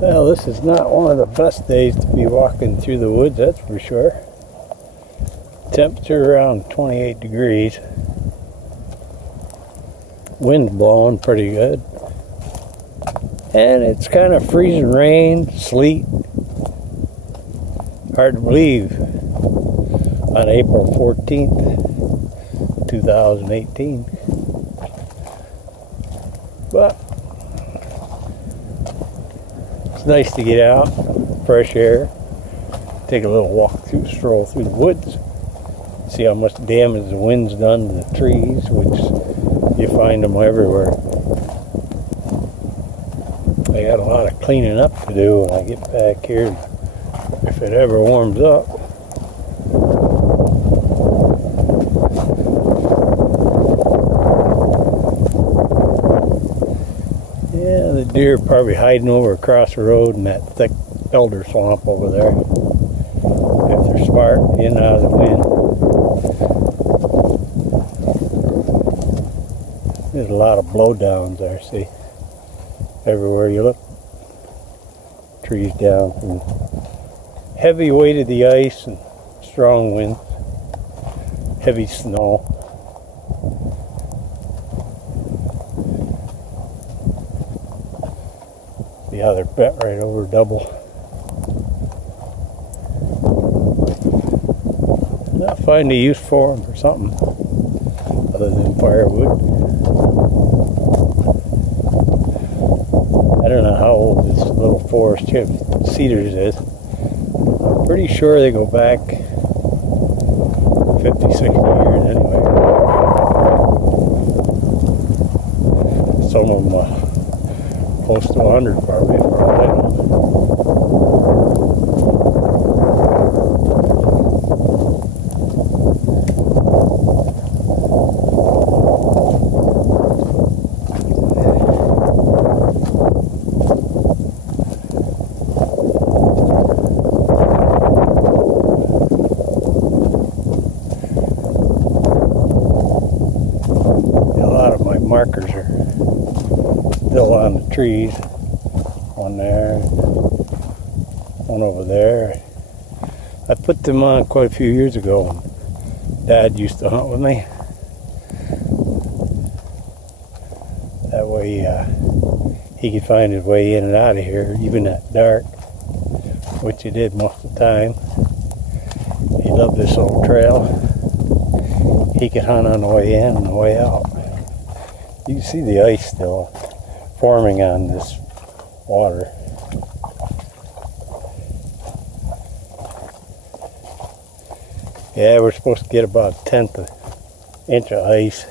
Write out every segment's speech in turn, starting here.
Well, this is not one of the best days to be walking through the woods, that's for sure. Temperature around 28 degrees. Wind's blowing pretty good. And it's kind of freezing rain, sleet. Hard to believe. On April 14th, 2018. But it's nice to get out, fresh air, take a little stroll through the woods, see how much damage the wind's done to the trees, which you find them everywhere. I got a lot of cleaning up to do when I get back here, if it ever warms up. Yeah, the deer are probably hiding over across the road in that thick elder swamp over there. If they're smart, in and out of the wind. There's a lot of blowdowns there, see? Everywhere you look. Trees down from heavy weight of the ice and strong wind. Heavy snow. The other bet right over double. I'll find a use for them or something other than firewood. I don't know how old this little forest here, cedars is. I'm pretty sure they go back 50, 60 years anyway. Some of them close to 100 probably, for all I know. A lot of my markers are still on the trees. One there, one over there. I put them on quite a few years ago. Dad used to hunt with me. That way he could find his way in and out of here, even at dark, which he did most of the time. He loved this old trail. He could hunt on the way in and the way out. You can see the ice still forming on this water. Yeah, we're supposed to get about 1/10 of an inch of ice.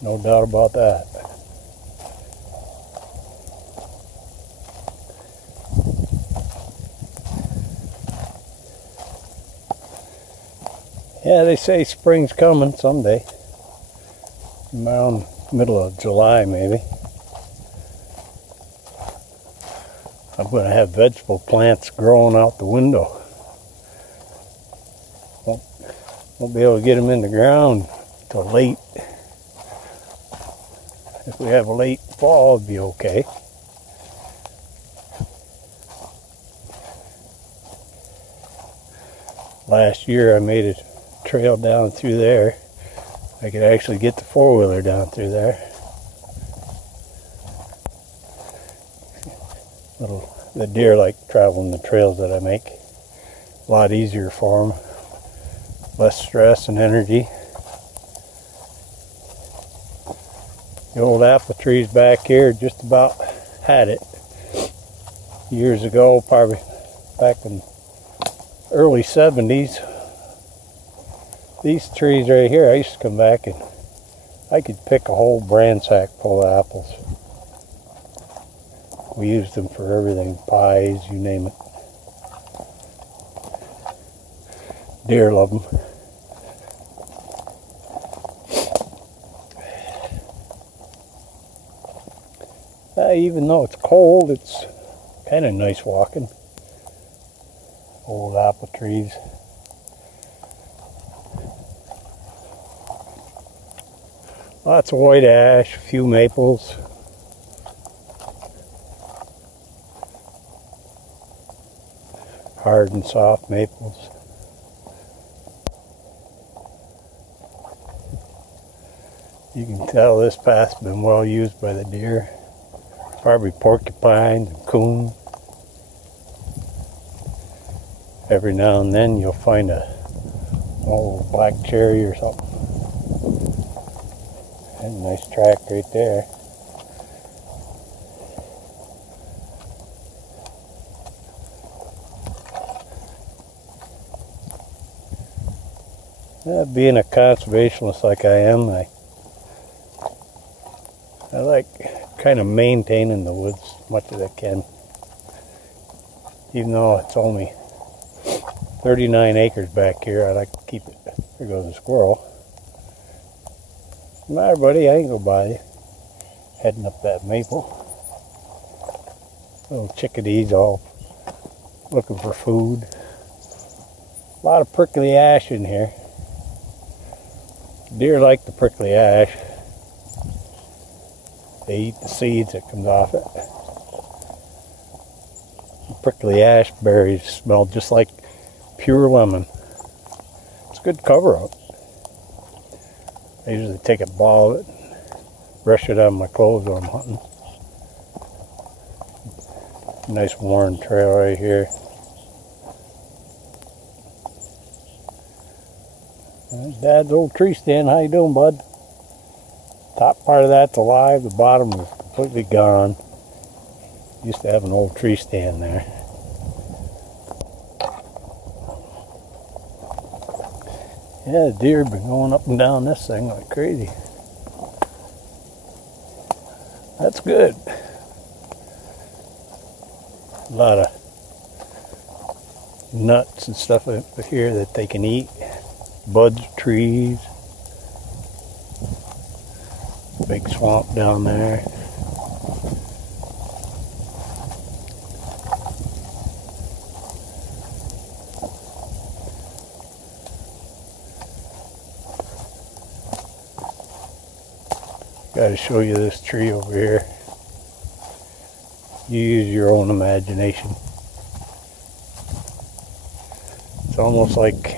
No doubt about that. Yeah, they say spring's coming someday. Around middle of July, maybe. I'm going to have vegetable plants growing out the window. Won't be able to get them in the ground till late. If we have a late fall, it'd be okay. Last year I made a trail down through there. I could actually get the four-wheeler down through there. The deer like traveling the trails that I make. A lot easier for them. Less stress and energy. The old apple trees back here just about had it. Years ago, probably back in early 70s. These trees right here, I used to come back and I could pick a whole bran sack full of apples. We used them for everything, pies, you name it. Deer love them. Even though it's cold, it's kind of nice walking. Old apple trees. Lots of white ash, a few maples. hard and soft maples. You can tell this path's been well used by the deer. Probably porcupines and coon. Every now and then you'll find a old black cherry or something. And a nice track right there. Being a conservationist like I am, I like kind of maintaining the woods as much as I can. Even though it's only 39 acres back here, I like to keep it. There goes a squirrel. No matter, buddy, I ain't gonna buy you. Heading up that maple. Little chickadees all looking for food. A lot of prickly ash in here. Deer like the prickly ash. They eat the seeds that comes off it. The prickly ash berries smell just like pure lemon. It's a good cover-up. I usually take a ball of it, brush it on my clothes when I'm hunting. Nice worn trail right here. There's Dad's old tree stand. How you doing, bud? Top part of that's alive. The bottom is completely gone. Used to have an old tree stand there. Yeah, the deer have been going up and down this thing like crazy. That's good. A lot of nuts and stuff over here that they can eat. Buds, trees. Big swamp down there. Got to show you this tree over here. You use your own imagination. It's almost like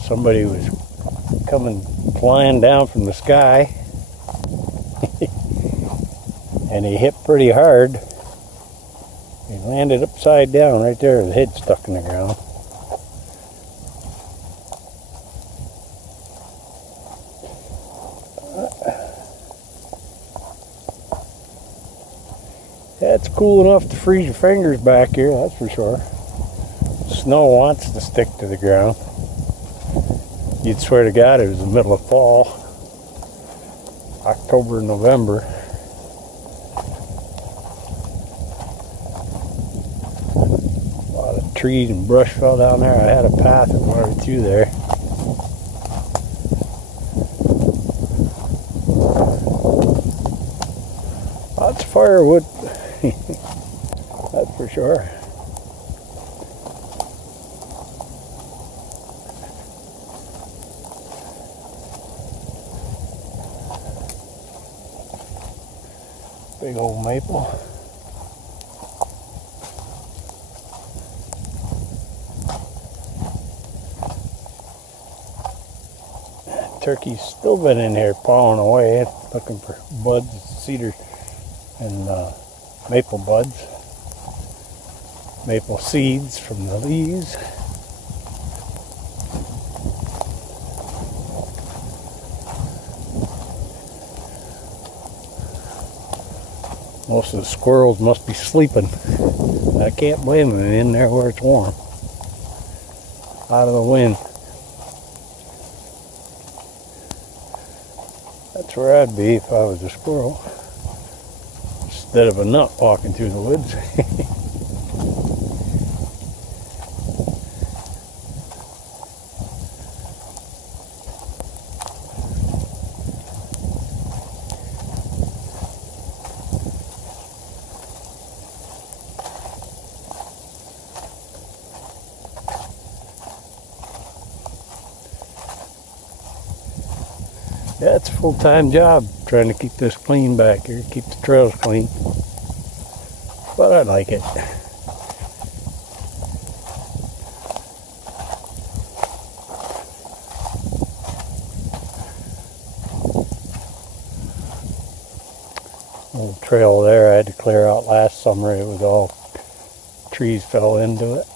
somebody was coming flying down from the sky and he hit pretty hard. He landed upside down right there, his head stuck in the ground. Yeah, it's cool enough to freeze your fingers back here, that's for sure. Snow wants to stick to the ground. You'd swear to God it was the middle of fall. October, November. A lot of trees and brush fell down there. I had a path that went right through there. Lots of firewood. That's for sure. Big old maple. Turkey's still been in here pawing away, looking for buds, cedar and maple buds, maple seeds from the leaves. Most of the squirrels must be sleeping. I can't blame them in there where it's warm. Out of the wind. That's where I'd be if I was a squirrel. Instead of a nut walking through the woods. Yeah, it's a full-time job trying to keep this clean back here, keep the trails clean. But I like it. trail there I had to clear out last summer. It was all trees fell into it.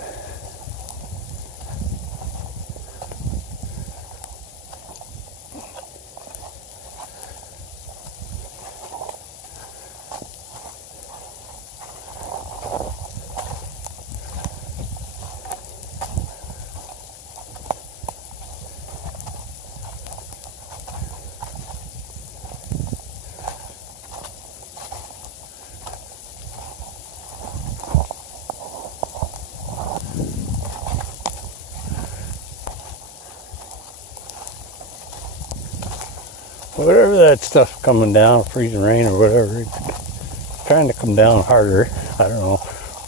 Whatever that stuff's coming down, freezing rain or whatever, it's trying to come down harder. I don't know.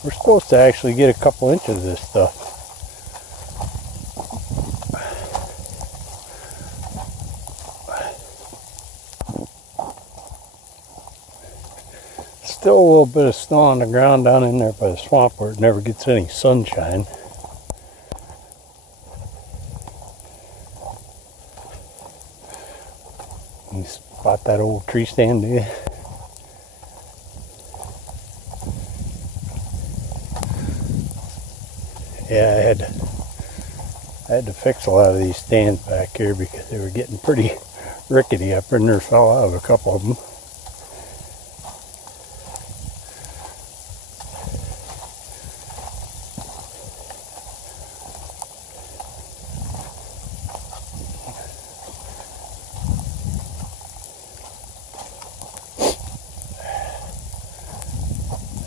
We're supposed to actually get a couple inches of this stuff. Still a little bit of snow on the ground down in there by the swamp where it never gets any sunshine. You spot that old tree stand, do you? Yeah, I had to fix a lot of these stands back here because they were getting pretty rickety. I pretty near fell out of a couple of them.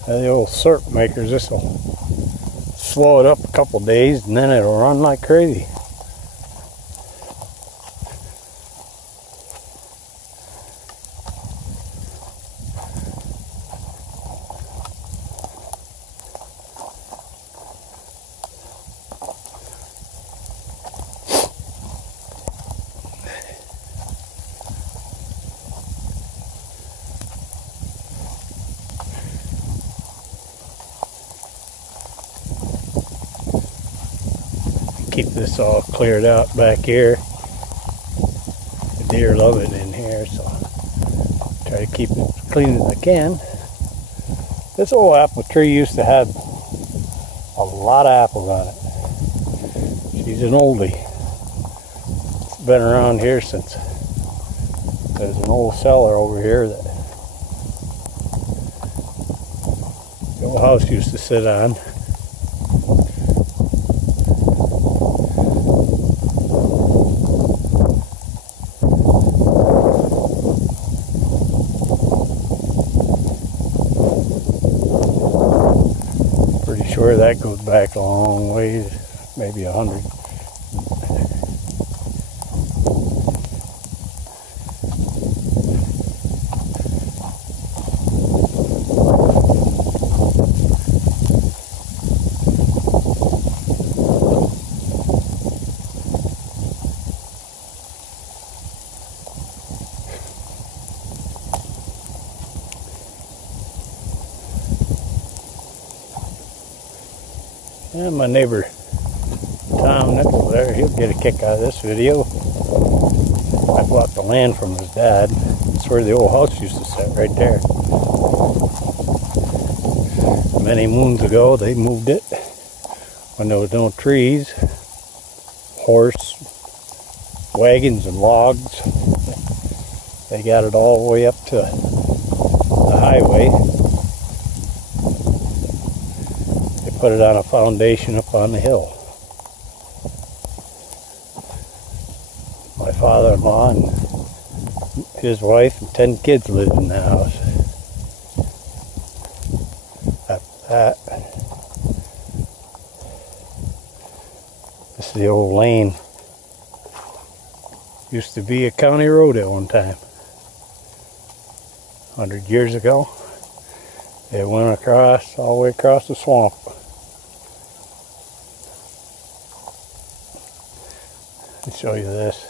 The old syrup makers, this will slow it up a couple days and then it'll run like crazy. Keep this all cleared out back here. The deer love it in here, so try to keep it as clean as I can. This old apple tree used to have a lot of apples on it. She's an oldie. It's been around here since there's an old cellar over here that the old house used to sit on. Sure, that goes back a long ways, maybe 100. And my neighbor Tom Nichols there, he'll get a kick out of this video. I bought the land from his dad. That's where the old house used to sit, right there. Many moons ago they moved it when there was no trees, horse, wagons and logs. They got it all the way up to the highway. Put it on a foundation up on the hill. My father-in-law and his wife and 10 kids lived in the house. After that, this is the old lane. Used to be a county road at one time. 100 years ago. It went across, all the way across the swamp. I'll show you this.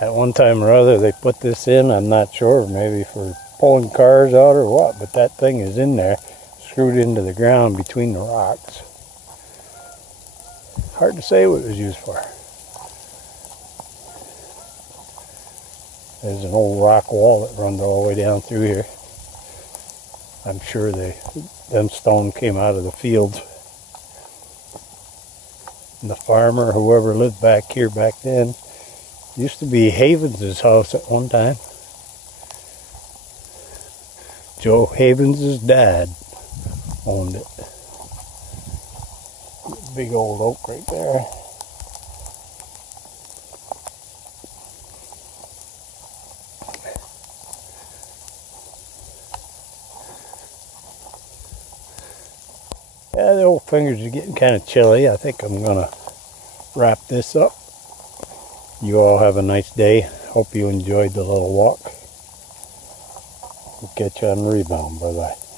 At one time or other they put this in, I'm not sure, maybe for pulling cars out or what, but that thing is in there, screwed into the ground between the rocks. Hard to say what it was used for. There's an old rock wall that runs all the way down through here. I'm sure them stone came out of the fields. And the farmer, whoever lived back here back then, used to be Havens' house at one time. Joe Havens' dad owned it. Big old oak right there. Yeah, the old fingers are getting kind of chilly. I think I'm gonna wrap this up. You all have a nice day. Hope you enjoyed the little walk. We'll catch you on the rebound. Bye bye.